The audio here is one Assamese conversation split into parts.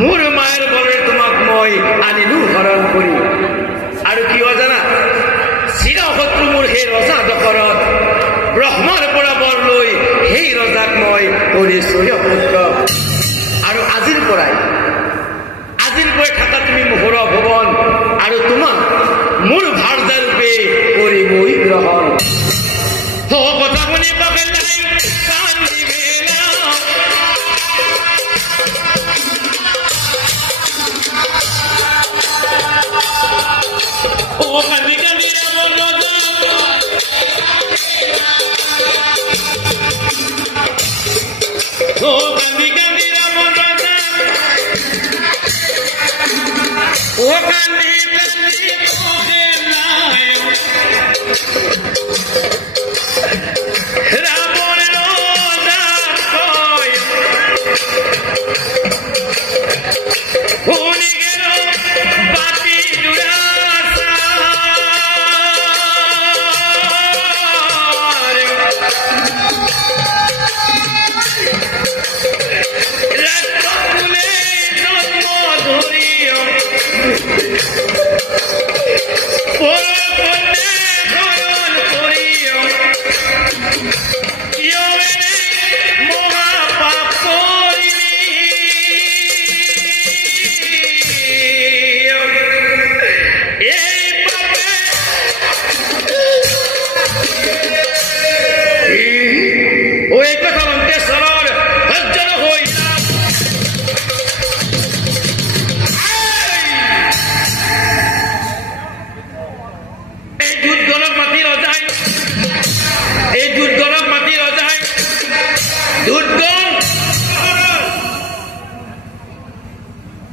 মোৰ মায়েৰ বলে তোমাক মই আনিলু হৰণ কৰি আৰু কি জানা চিৰশত্ৰু মোৰ সেই ৰজা দশৰথ ব্ৰহ্মাৰ পৰা বৰ লৈ সেই ৰজাক মই কৰিছো পুত্ৰ আৰু আজিৰ পৰাই থাকা তুমি মোহৰ ভৱন আৰু তোমাক মোৰ ভাৰ্যা ৰূপে কৰি মই গ্ৰহণ কথা শুনি পাবে নাই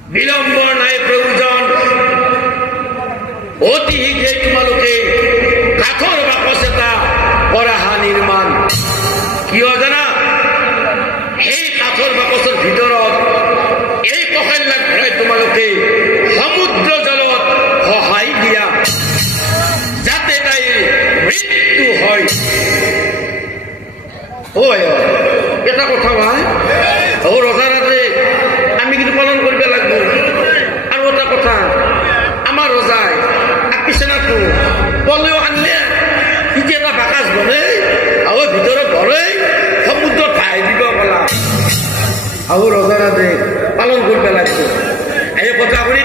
বিলম্বৰ নাই প্ৰয়োজন অতি শীঘ্ৰে তোমালোকে কাঠৰ বাকচ এটা কৰাহা নিৰ্মাণ কিয় জানা সেই কাঠৰ বাকচৰ ভিতৰত এই কঁকালবিলাক ভৰাই তোমালোকে সমুদ্ৰ জলত সহায় দিয়া যাতে তাইৰ মৃত্যু হয় এটা কথা ভাই ৰজাৰাজে আমি কিন্তু পালন কৰিব লাগিব আৰু এটা কথা আমাৰ ৰজাই বিচনাটো পলেও আনিলে যদি এটা বাকাচ বনে আৰু ভিতৰত ভৰে সমুদ্ৰত ঠাই দিব কলা আৰু ৰজাৰাজে পালন কৰিব লাগিব এই কথা শুনি